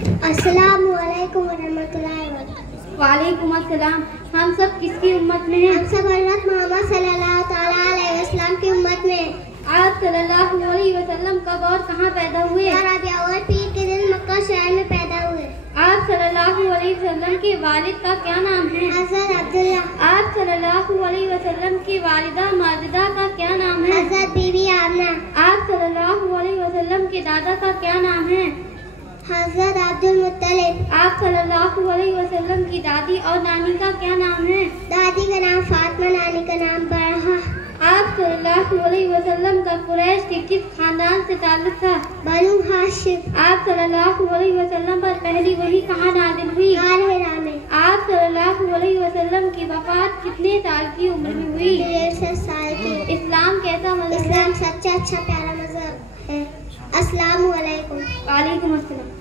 अस्सलामु अलैकुम वरहमतुल्लाहि वबरकातुहू। वालेकुम अस्सलाम। हम सब किसकी उम्मत में हैं? हम सब हज़रत मोहम्मद सल्लल्लाहु तआला अलैहि वसल्लम की उम्मत में। आप सल्लल्लाहु अलैहि वसल्लम कब और कहाँ पैदा हुए? रबीउल अव्वल पीर के दिन मक्का शहर में पैदा हुए। आप सल्लल्लाहु अलैहि वसल्लम के वालिद का क्या नाम है? हज़रत अब्दुल्ला। आप सल्लल्लाहु अलैहि वसल्लम की वालिदा माजिदा का क्या नाम है? हज़रत बीबी आमना। आप सल्लल्लाहु अलैहि वसल्लम के दादा का क्या नाम है? हज़रत अब्दुल मुत्तलिब। आप सल्लल्लाहु अलैहि वसल्लम की दादी और नानी का क्या नाम है? दादी का नाम फातिमा, नानी का नाम बरहा। आप सल्लल्लाहु अलैहि वसल्लम का कुरैश के किस खानदान से ताल्लुक था? बनु हाशिम। आप सल्लल्लाहु अलैहि वसल्लम पर पहली वही कहाँ नाज़िल हुई? गार हिरा में। आप सल्लल्लाहु अलैहि वसल्लम की वफात कितने साल की उम्र में हुई? 150 साल की। इस्लाम कैसा मज़हब है? इस्लाम सच्चा अच्छा प्यारा मज़हब है। अस्सलामु अलैकुम। वालेकुम अस्सलाम।